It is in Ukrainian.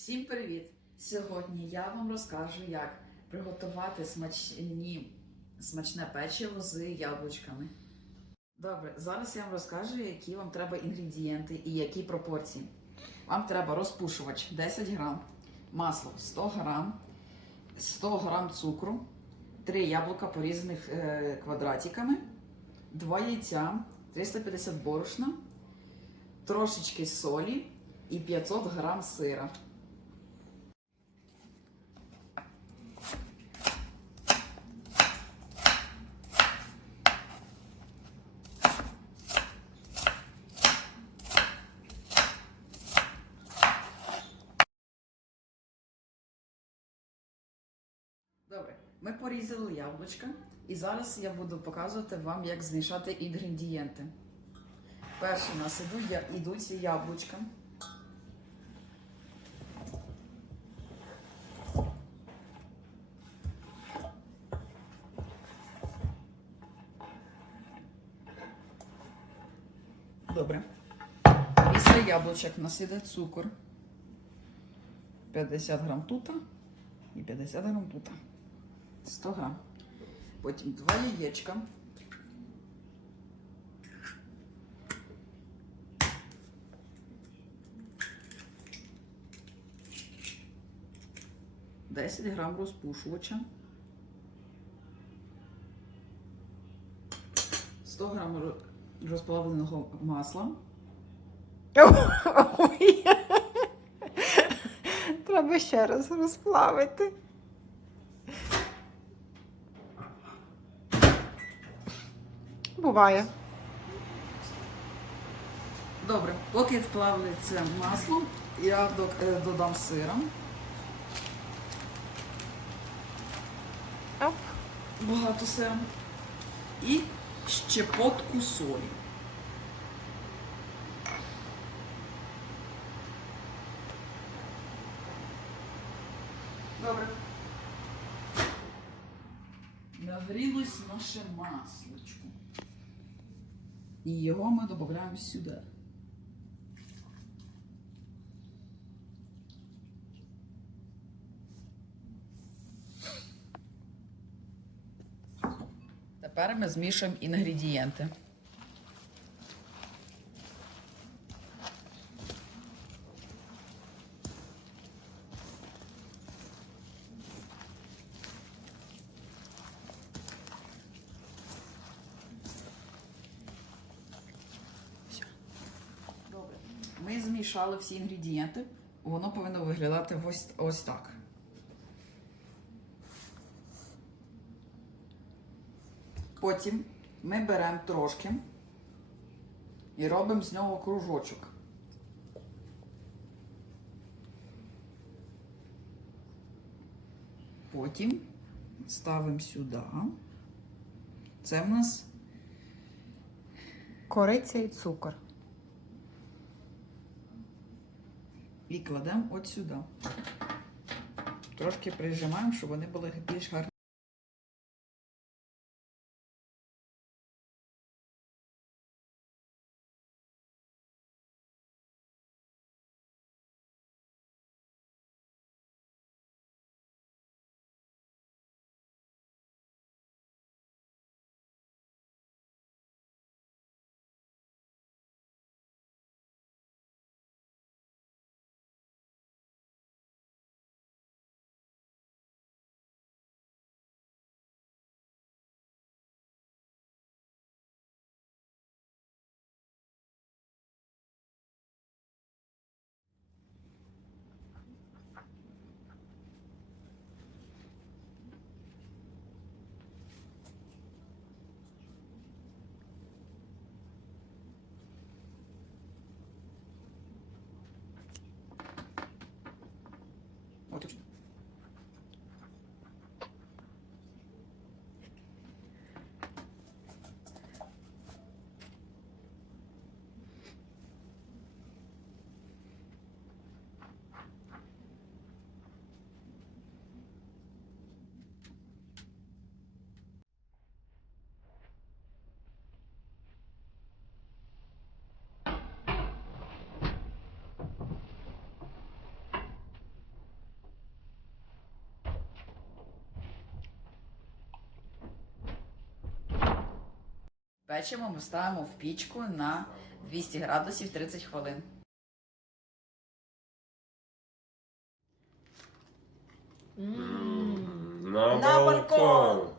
Всім привіт! Сьогодні я вам розкажу, як приготувати смачні, смачне печиво з яблучками. Добре, зараз я вам розкажу, які вам треба інгредієнти і які пропорції. Вам треба розпушувач 10 грам, масло 100 грам, 100 грам цукру, 3 яблука порізаних е, квадратиками, 2 яйця, 350 борошна, трошечки солі і 500 грам сира. Добре, ми порізали яблучка, і зараз я буду показувати вам, як змішати інгредієнти. Перші у нас я- ідуть яблучка. Добре. Після яблучок у нас іде цукор. 50 грам тута і 50 грам тута. 100 грам. Потім два яєчка. Десять грам розпушувача. 100 грам ро- розплавленого масла. Треба ще раз розплавити. Буває. Добре, поки вплавиться масло, я е, додам сира. Оп. Багато сира. І щепотку солі. Добре. Нагрілось наше масличко. І його ми додаємо сюди. Тепер ми змішуємо інгредієнти. Добре. Ми змішали всі інгредієнти. Воно повинно виглядати ось, ось так. Потім ми беремо трошки і робимо з нього кружочок. Потім ставимо сюди. Це в нас Кориця і цукор. І кладемо от сюди. Трошки прижимаємо, щоб вони були більш гарні. Печиво ми ставимо в пічку на 200 градусів 30 хвилин. На балкон.